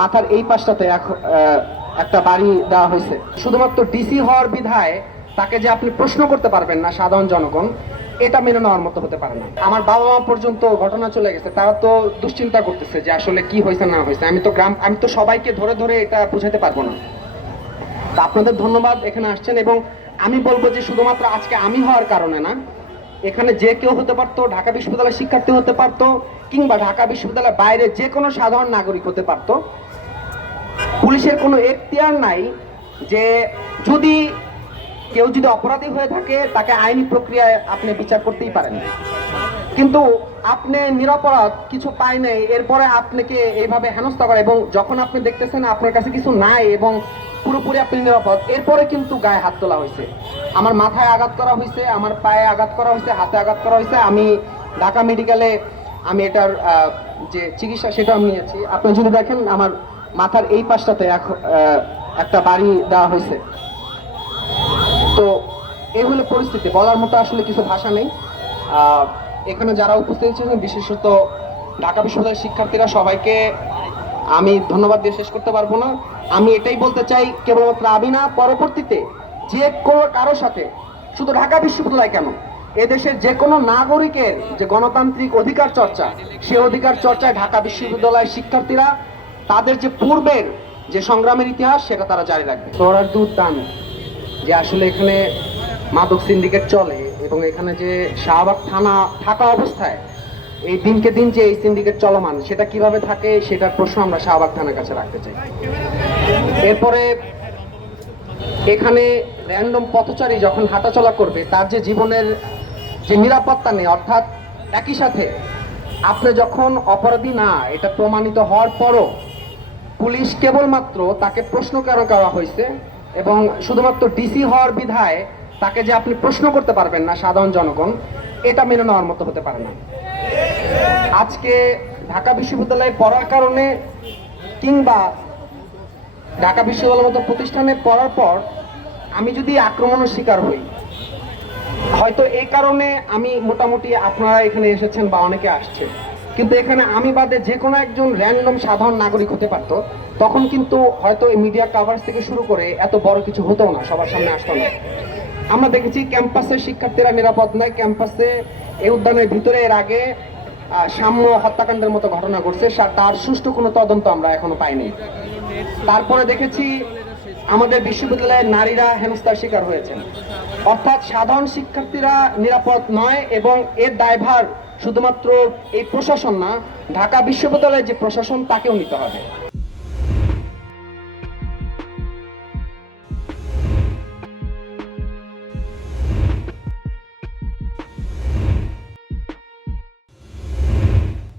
মাথার এই পাশটাতে একটা বাড়ি দেওয়া হয়েছে। শুধুমাত্র ডিসি হওয়ার বিধায় তাকে যে আপনি প্রশ্ন করতে পারবেন না সাধারণ জনগণ, এটা মেনে নেওয়ার মতো হতে পারে না। আমার বাবা মা পর্যন্ত ঘটনা চলে গেছে, তারা তো দুশ্চিন্তা করতেছে যে আসলে কি হয়েছে না হয়েছে। আমি তো সবাইকে ধরে ধরে এটা বুঝাতে পারবো না। তো আপনাদের ধন্যবাদ এখানে আসছেন, এবং আমি বলবো যে শুধুমাত্র আজকে আমি হওয়ার কারণে না, এখানে যে কেউ হতে পারতো, ঢাকা বিশ্ববিদ্যালয়ের শিক্ষার্থী হতে পারতো, কিংবা ঢাকা বিশ্ববিদ্যালয়ের বাইরে যে কোনো সাধারণ নাগরিক হতে পারতো। পুলিশের কোনো এখতিয়ার নাই যে কেউ যদি অপরাধী হয়ে থাকে তাকে আইনি প্রক্রিয়ায় আপনি বিচার করতেই পারেন, কিন্তু আপনি নিরপরাধ কিছু পাই নাই, এরপরে আপনাকে এইভাবে হেনস্থা করে, এবং যখন আপনি দেখতেছেন আপনার কাছে কিছু নাই এবং পুরোপুরি আপনি নিরাপদ, এরপরে কিন্তু গায়ে হাত তোলা হয়েছে। আমার মাথায় আঘাত করা হয়েছে, আমার পায়ে আঘাত করা হয়েছে, হাতে আঘাত করা হয়েছে। আমি ঢাকা মেডিকেলে আমি এটার যে চিকিৎসা সেটা আমি নিয়েছি। আপনি যদি দেখেন আমার মাথার এই পাশটাতে একটা বাড়ি দেওয়া হয়েছে। তো এই হলো পরিস্থিতি, বলার মতো আসলে কিছু ভাষা নেই। এখানে যারা উপস্থিত ছিলেন, বিশেষত ঢাকা বিশ্ববিদ্যালয়ের শিক্ষার্থীরা, সবাইকে আমি ধন্যবাদ দিয়ে শেষ করতে পারবো না। আমি এটাই বলতে চাই, কেবলমাত্র আমি না, পরবর্তীতে যে কোনো কারোর সাথে, শুধু ঢাকা বিশ্ববিদ্যালয় কেন, এদেশের যে কোনো নাগরিকের যে গণতান্ত্রিক অধিকার চর্চা, সে অধিকার চর্চায় ঢাকা বিশ্ববিদ্যালয়ের শিক্ষার্থীরা তাদের যে পূর্বের যে সংগ্রামের ইতিহাস সেটা তারা জারি রাখবে। সোহরাওয়ার্দী উদ্যান, যে আসলে এখানে মাদক সিন্ডিকেট চলে, এবং এখানে যে শাহবাগ থানা থাকা অবস্থায় এই দিনকে দিন যে এই সিন্ডিকেট চলমান, সেটা কিভাবে থাকে সেটার প্রশ্ন আমরা শাহবাগ থানার কাছে রাখতে চাই। এরপরে এখানে র্যান্ডম পথচারী যখন হাঁটাচলা করবে, তার যে জীবনের যে নিরাপত্তা নেই, অর্থাৎ একই সাথে আপনি যখন অপরাধী না এটা প্রমাণিত হওয়ার পরও পুলিশ কেবলমাত্র তাকে প্রশ্ন করা হয়েছে, এবং শুধুমাত্র ডিসি হওয়ার বিধায় তাকে যে আপনি প্রশ্ন করতে পারবেন না সাধারণ জনগণ, এটা মেনে নেওয়ার মতো হতে পারে না। আজকে ঢাকা বিশ্ববিদ্যালয়ে পড়ার কারণে, কিংবা ঢাকা বিশ্ববিদ্যালয়ের মতো প্রতিষ্ঠানে পড়ার পর আমি যদি আক্রমণের শিকার হই, হয়তো এই কারণে আমি মোটামুটি আপনারা এখানে এসেছেন বা অনেকে আসছে, কিন্তু এখানে আমি বাদে যে কোনো একজন র্যান্ডম সাধারণ নাগরিক হতে পারতো, তখন কিন্তু হয়তো এই মিডিয়া কাভারেজ থেকে শুরু করে এত বড় কিছু হতো না, সবার সামনে আসতো না। আমরা দেখেছি ক্যাম্পাসের শিক্ষার্থীরা নিরাপদ নয়, ক্যাম্পাসে এই উদ্যানের ভিতরে এর আগে সাম্য হত্যাকাণ্ডের মতো ঘটনা ঘটছে, তার সুষ্ঠু কোনো তদন্ত আমরা এখনো পাইনি। তারপরে দেখেছি আমাদের বিশ্ববিদ্যালয়ের নারীরা হেনস্থার শিকার হয়েছেন। অর্থাৎ সাধারণ শিক্ষার্থীরা নিরাপদ নয়, এবং এর দায়ভার শুধুমাত্র এই প্রশাসন না, ঢাকা বিশ্ববিদ্যালয়ের যে প্রশাসন তাকেও নিতে হবে।